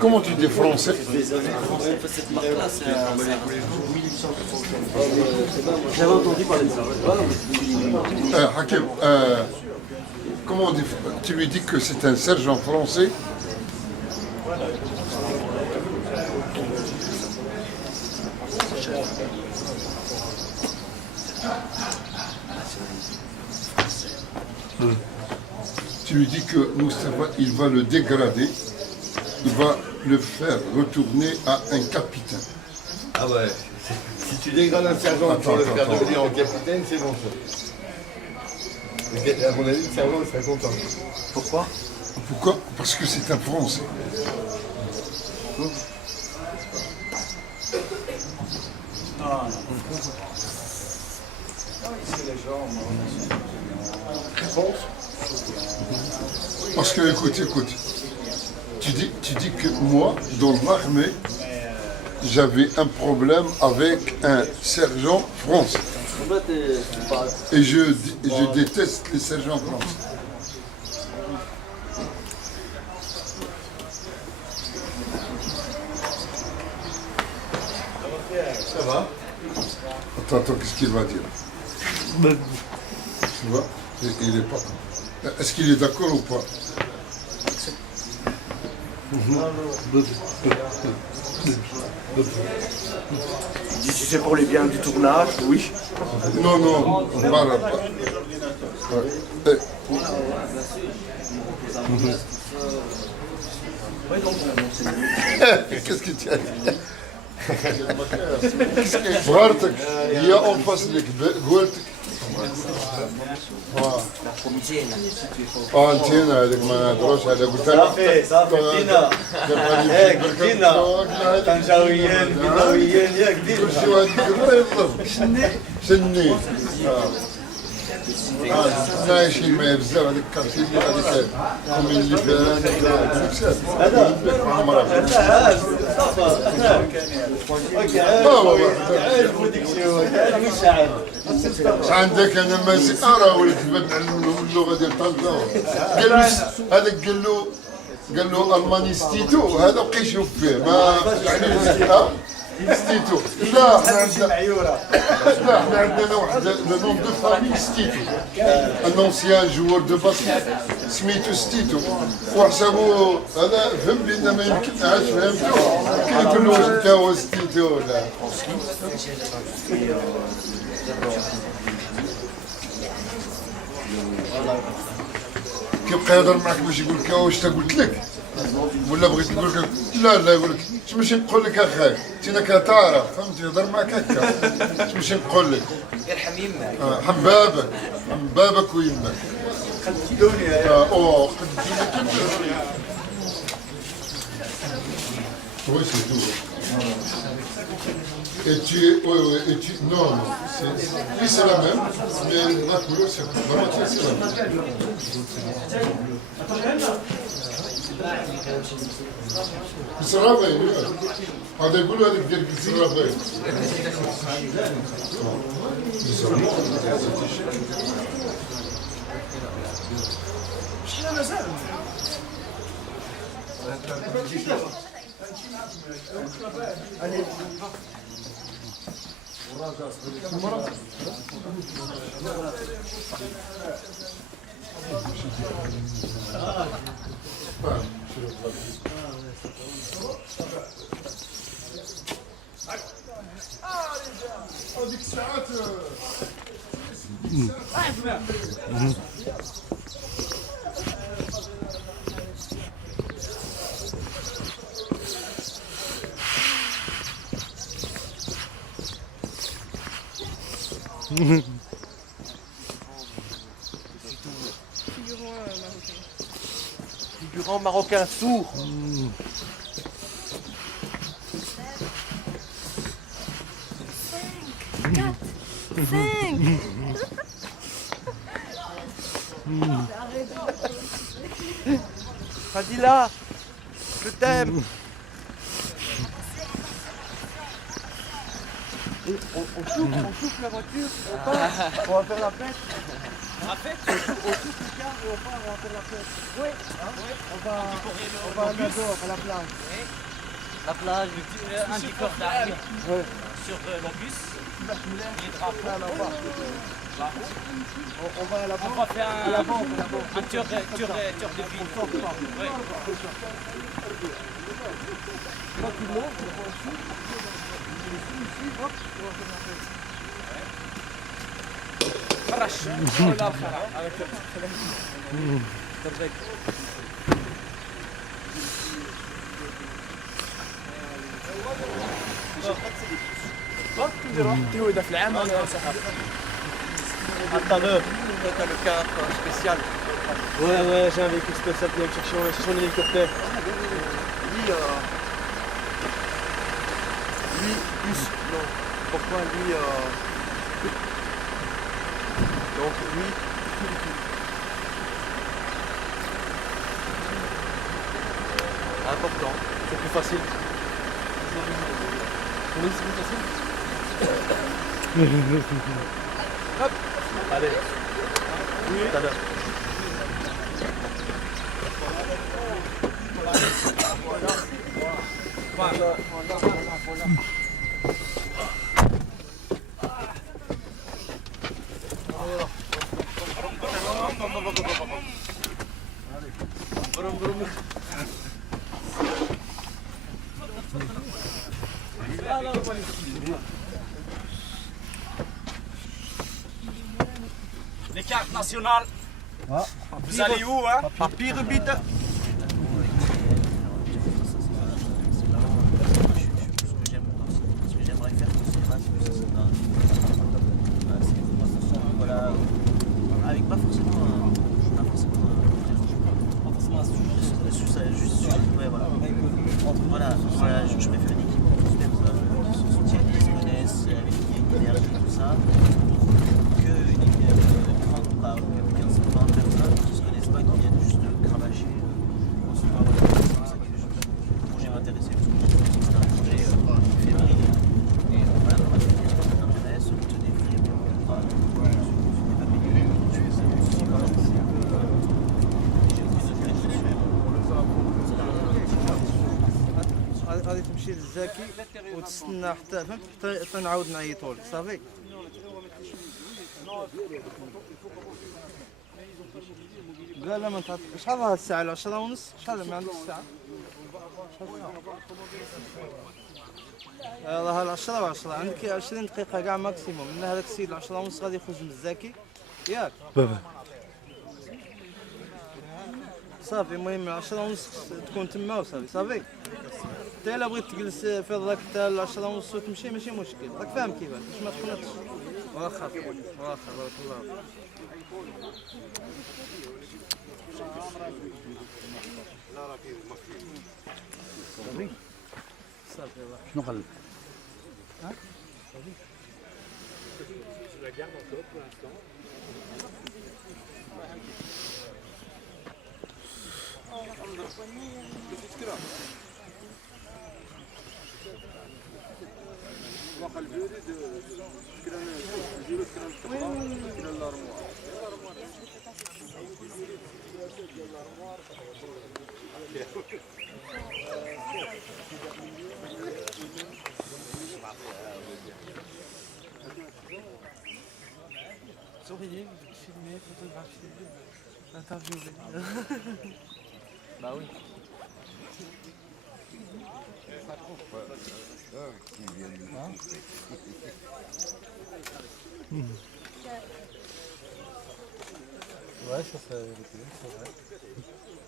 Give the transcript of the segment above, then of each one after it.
Comment tu dis français? J'avais entendu parler de ça. Hakim, comment on dit? Tu lui dis que c'est un sergent français? Tu lui dis que Moustapha, il va le dégrader, il va le faire retourner à un capitaine. Ah ouais, si tu dégrades un sergent pour le faire devenir en capitaine, c'est bon ça. À mon avis, le sergent il serait content. Pourquoi? Pourquoi? Parce que c'est un Français. Parce que, écoute, tu dis que moi, dans l'armée, j'avais un problème avec un sergent français. Et je déteste les sergents français. Ça va? Attends, qu'est-ce qu'il va dire? Tu vois? Il est pas. Est-ce qu'il est d'accord ou pas? Si c'est pour les biens du tournage, oui. Non, voilà pas. Ouais. Qu'est-ce que tu as dit? صغرتك هي اون فاس لك قولتك انت هنا هذيك ما نهضروش على قلت صافي دينا ياك دينا طنجاويين بدويين ياك دينا كل شيء هذيك يضرب شني نايشين ما بزاف هذيك كارتين هذيك كومين اللي فيها هذا عمرها عندك انا ماشي ارى ولد نعلم لهم اللغه ديال طنجه هذاك قال له الماني ستيتو هذا بقى يشوف فيه ما يعني ستيتو لا احنا عندنا واحد لو نون دو فامي ستيتو ان انسيان جوور دو باسكيت سميتو ستيتو وحسابو هذا فهم بان ما يمكنهاش فهمتو كيقول له واش انت هو ستيتو ولا كيبقى يهضر معك باش يقول لك واش تا قلت لك ولا بغيت نقول لك لا يقول لك اش باش نقول لك اخاي انت كتعرف فهمتي يهضر معك هكا اش باش نقول لك يرحم يمك حبابك ويمك قد الدنيا اوه قد الدنيا oui c'est tout et tu non oui c'est la même mais la couleur c'est vraiment c'est la même السرابة هذا يقولوا هذيك ديال السرابة شحال مازال هذيك الساعات Figurant marocain sourd. Fadila, je t'aime. Et on souffle la voiture, on part, on va faire la fête. La fête? On souffle le car et on part, on va faire la fête. Oui, on va à Nador, à la plage. La plage, un décor d'arbre Ouais. sur le bus. Les drapeaux là-bas. On va à la On banque. va faire À la banque, à la banque. un tour de ville. Ouais. Quand tu montes, on va ici. Ici, hop, on va faire la fête. فرش ولا الخرا على كيف Théo est d'Aflaam, on est à Sahara. حتى له T'as le car spécial. Ouais, j'ai un véhicule spécial qui vient me chercher, on est sur un hélicoptère. Lui, plus, non. Pourquoi lui, donc lui, important. C'est plus facile. Oui, c'est plus facile. Hop. Allez. Oui. Tout à l'heure. Les cartes nationales. Vous allez où, hein? Papier bite. Ce que j'aimerais faire pour ce Erasmus, c'est voilà, avec pas forcément juste ouais, voilà, je préfère une équipe de 12 personnes qui se soutiennent, qui se connaissent, avec qui il y a une énergie, tout ça, que une équipe de 30, 15-20 personnes qui se connaissent pas, qui viennent juste cravacher. C'est pour ça que le projet m'intéressait, parce que c'est un projet février. Et voilà, on va faire des choses dans la jeunesse, on te défie, on ne pas payé. Je fais ça aussi, voilà. غادي تمشي للزاكي وتستنى حتى فهمت حتى نعاود نعيطوا لك صافي. لا لا ما تعطيش. شحال راه الساعة؟ 10 ونص؟ شحال ما عندكش الساعة؟ راه 10 و10 عندك 20 دقيقة كاع ماكسيموم. من هذاك السيد 10 ونص غادي يخرج من الزاكي ياك؟ صافي المهم 10 ونص تكون تما وصافي صافي. حتى الا بغيت تجلس في الراك حتى 10 ونص وتمشي ماشي مشكل، راك فاهم كيفاش باش ما تخلطش. واخا واخا بارك الله فيك. صافي يلاه. شنو قال لك؟ Souriez, filmez, photographiez, interviewez. Bah oui. Ouais, ça c'est vrai.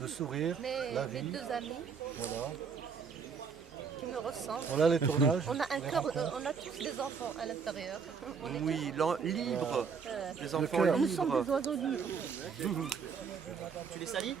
Le sourire, Mais la mes vie, deux amis voilà. qui me ressemblent. Voilà les tournages. On a un cœur, on a tous des enfants à l'intérieur. On est Oui, libre. tous, Les enfants cœur. nous sommes libres. des oiseaux libres. Tu les salis?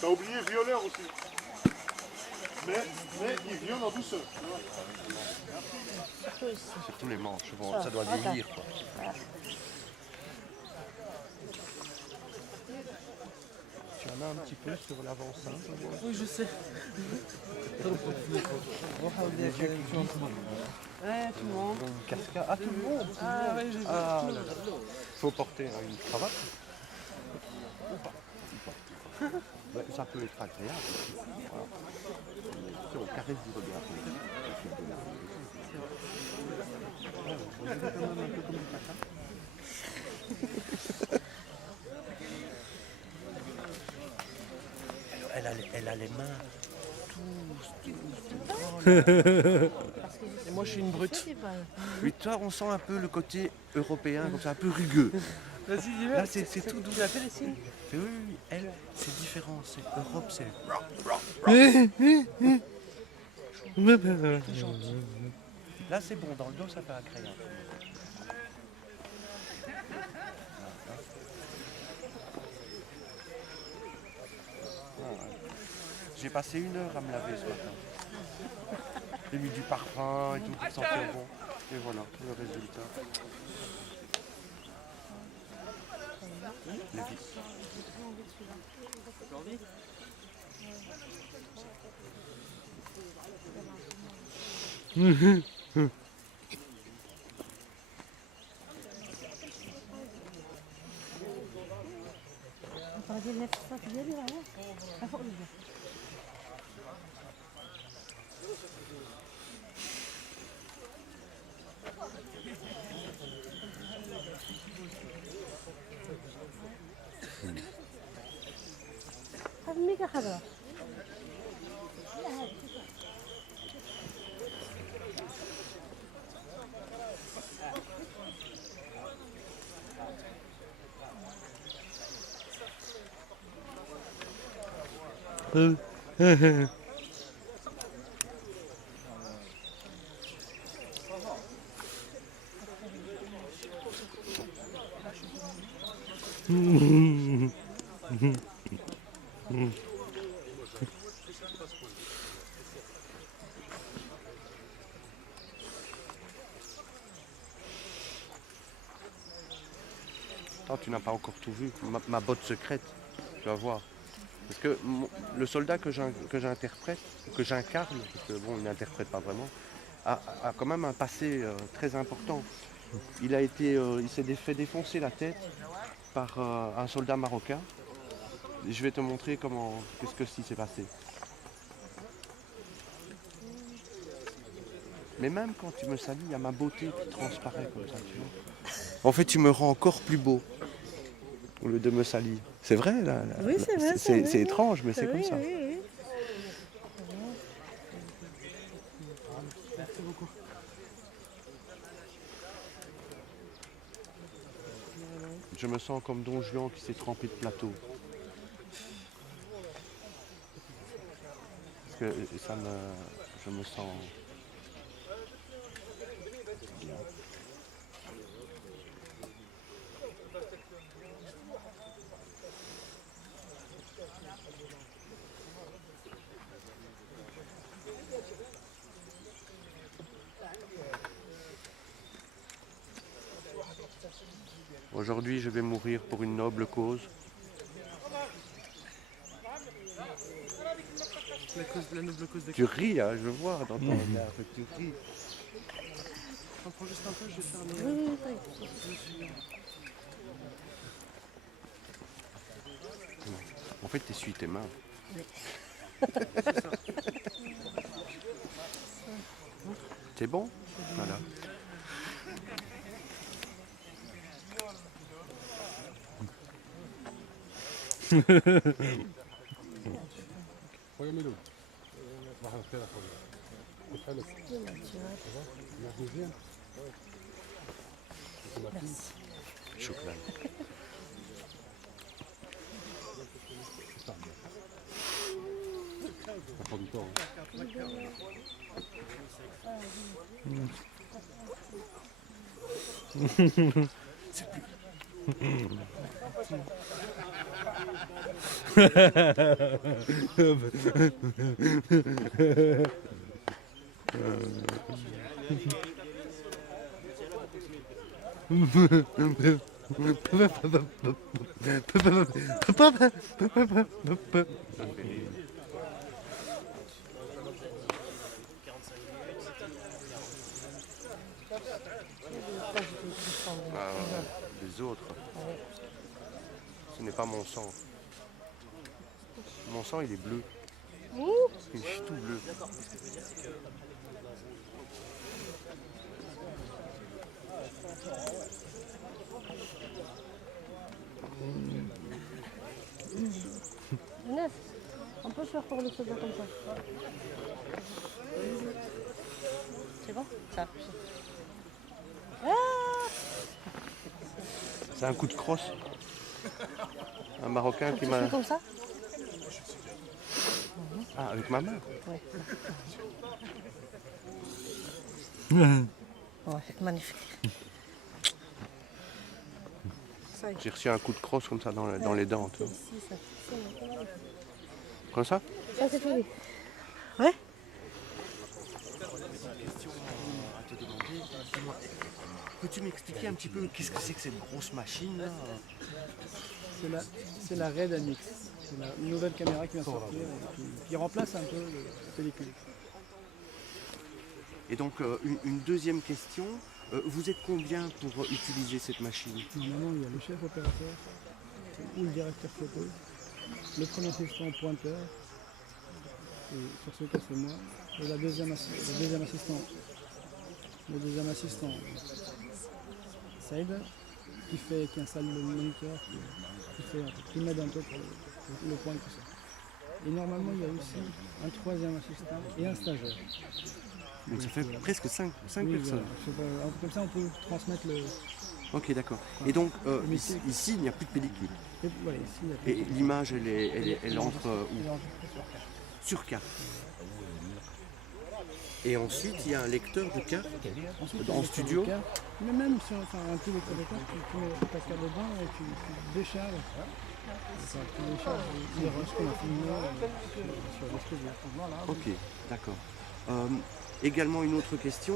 T'as oublié violeur aussi. Mais il viole en douceur. C'est tous les manches. Bon, ça doit vieillir, quoi. Tu en as un petit peu sur l'avant-sein. Oui, je sais. Ouais, tout le monde. Une casquette. Ah, tout le monde. Ah, oui, j'ai vu. Ah, là, là. Faut porter une cravate. Ouais, ça peut être agréable. Voilà. Si on caresse du regard. On dirait quand même un peu comme une patate. Elle a les mains Et moi je suis une brute. Oui, toi on sent un peu le côté européen, comme ça, un peu rugueux. Vas-y, dis-le. Là c'est tout doux. Tu as fait les signes? Oui, oui, elle, c'est différent. C'est Europe, c'est. C'est gentil. Là c'est bon, dans le dos ça fait agréable. J'ai passé 1 heure à me laver ce matin. J'ai mis du parfum et tout pour sentir bon. Et voilà, le résultat. Les vis. Attends, tu n'as pas encore tout vu. Ma botte secrète, tu vas voir. Parce que le soldat que j'interprète, que j'incarne, parce que bon, il n'interprète pas vraiment, a quand même un passé très important. Il s'est fait défoncer la tête par un soldat marocain. Et je vais te montrer qu'est-ce que s'est passé. Mais même quand tu me salis, il y a ma beauté qui transparaît comme ça, tu vois. En fait, tu me rends encore plus beau au lieu de me salir. C'est vrai, là. Oui, c'est vrai. C'est étrange, mais c'est comme ça. Oui, oui. Merci beaucoup. Je me sens comme Don Juan qui s'est trempé de plateau. Parce que je me sens bien. Aujourd'hui, je vais mourir pour une noble cause. la noble cause de Tu ris, hein, je vois dans ton regard que tu ris. J'en prends juste un peu, je vais faire mes... Oui, oui, oui. En fait, t'essuies tes mains. C'est bon? Voilà. Chocolat. Les autres. Ce n'est pas mon sang. Mon sang, il est bleu. Il est tout bleu. Younes, on peut faire pour le soldat comme ça. C'est bon? Ça. C'est un coup de crosse. Un Marocain qui Tu m'a... fais comme ça? Ah, avec ma main? Ouais, magnifique. J'ai reçu un coup de crosse comme ça dans les dents. Tu vois. Comme ça? Ça, c'est fini. Ouais? Peux-tu m'expliquer un petit peu qu'est-ce que c'est que cette grosse machine là? C'est la Red Anix. C'est une nouvelle caméra qui vient sortir et qui remplace un peu le pellicule. Et donc une deuxième question, vous êtes combien pour utiliser cette machine? Normalement, il y a le chef opérateur ou le directeur photo, le premier assistant pointeur, et sur ce cas c'est moi, et le deuxième assistant Saïd, qui installe le moniteur, qui m'aide un peu pour le point et tout ça. Et normalement, il y a aussi un troisième assistant et un stagiaire. Donc ça fait presque 5 Oui, personnes. voilà. Comme ça, on peut transmettre le... Ok, d'accord. Et donc ici, il n'y a plus de pellicule. Et, voilà, ici, il y a plus Et l'image, elle entre où? Sur carte. Et ensuite, il y a un lecteur de carte en studio. Mais même si on fait un petit lecteur de carte, tu mets ta carte dedans et tu décharges. Tu décharges les rushs qu'on a filmés sur le studio. Ok, d'accord. Également une autre question.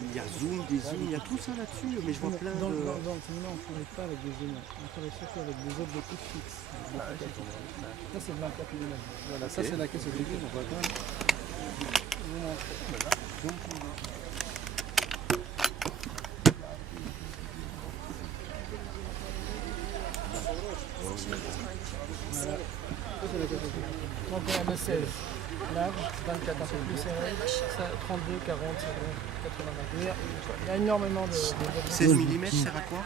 Il y a zoom, des zooms, il y a tout ça là-dessus, mais je vois plein Dans de... le cinéma, on ne travaille pas avec des zooms, on travaille surtout avec des objectifs fixes. Ça c'est 24 mm. Voilà, ça c'est la caisse objectif, on voit pas. Voilà. Ça c'est la caisse objectif. 31 de 16. Large, 24 un peu plus serré, 32, 40, 80. Il y a énormément de 16 mm sert à quoi?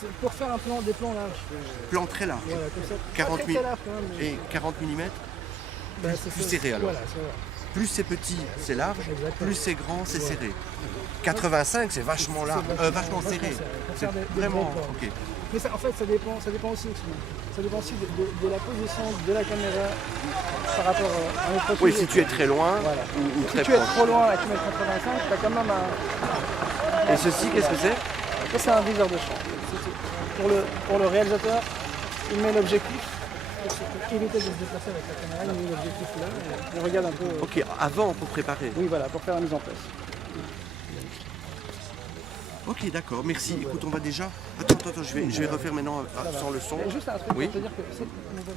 C'est pour faire des plans larges. Plan très large. Voilà, comme ça. 40 Pas très large quand même. Et 40 mm, Bah, plus serré alors. Voilà, c'est vrai. Plus c'est petit, c'est large, Exactement. plus c'est grand, c'est serré. 85, c'est vachement large, vachement serré. C'est vraiment... Ok. Mais ça, en fait, ça dépend aussi. Ça dépend aussi de la position de la caméra par rapport à notre Oui, sujet. si tu es très loin Voilà. ou Si très tu es proche. trop loin et que tu mets 85, tu as quand même un... Et ceci, qu'est-ce que c'est? Ça, c'est un viseur de champ. Pour le réalisateur, il met l'objectif. Pour éviter de se déplacer avec la caméra, il met l'objectif là et on regarde un peu. Ok, avant pour préparer. Oui, voilà, pour faire la mise en place. Ok, d'accord, merci. Écoute, on va déjà... Attends, je vais refaire maintenant sans le son. Juste un truc Oui. pour te dire que cette nouvelle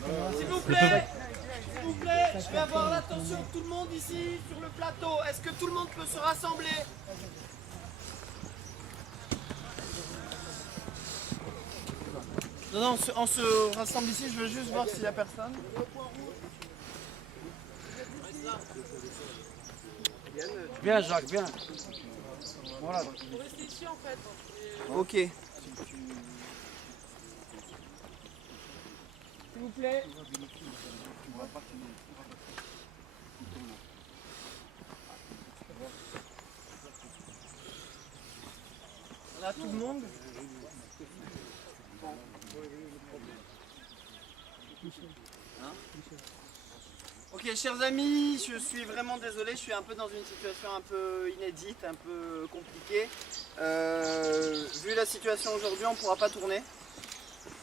caméra, S'il vous plaît, je vais avoir l'attention de tout le monde ici sur le plateau. Est-ce que tout le monde peut se rassembler? Non, on se rassemble ici, je veux juste voir s'il n'y a personne. Viens Jacques, viens. Voilà. Ok. S'il vous plaît. On a tout le monde. Ok, chers amis, je suis vraiment désolé, je suis un peu dans une situation un peu inédite, un peu compliquée. Vu la situation aujourd'hui, on ne pourra pas tourner.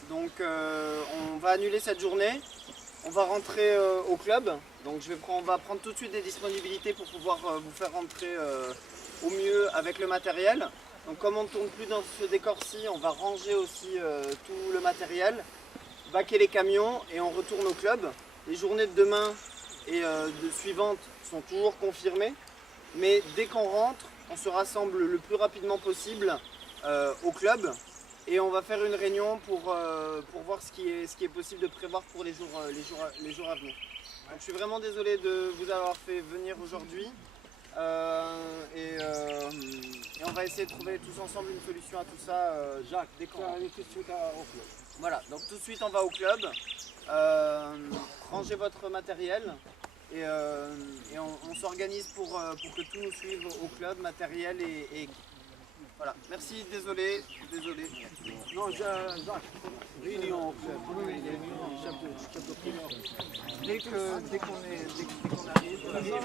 Donc on va annuler cette journée. On va rentrer au club. Donc on va prendre tout de suite des disponibilités pour pouvoir vous faire rentrer au mieux avec le matériel. Donc comme on ne tourne plus dans ce décor-ci, on va ranger aussi tout le matériel, baquer les camions et on retourne au club. Les journées de demain et de suivantes sont toujours confirmées, mais dès qu'on rentre, on se rassemble le plus rapidement possible au club et on va faire une réunion pour voir ce qui est possible de prévoir pour les jours à venir. Donc, je suis vraiment désolé de vous avoir fait venir aujourd'hui et on va essayer de trouver tous ensemble une solution à tout ça. Jacques, dès qu'on rentre. Voilà, donc tout de suite on va au club. Rangez votre matériel et on s'organise pour que tout nous suive au club, matériel et voilà. Merci, désolé. Non, Jacques, réunion au club. Chef de prière. Dès qu'on arrive,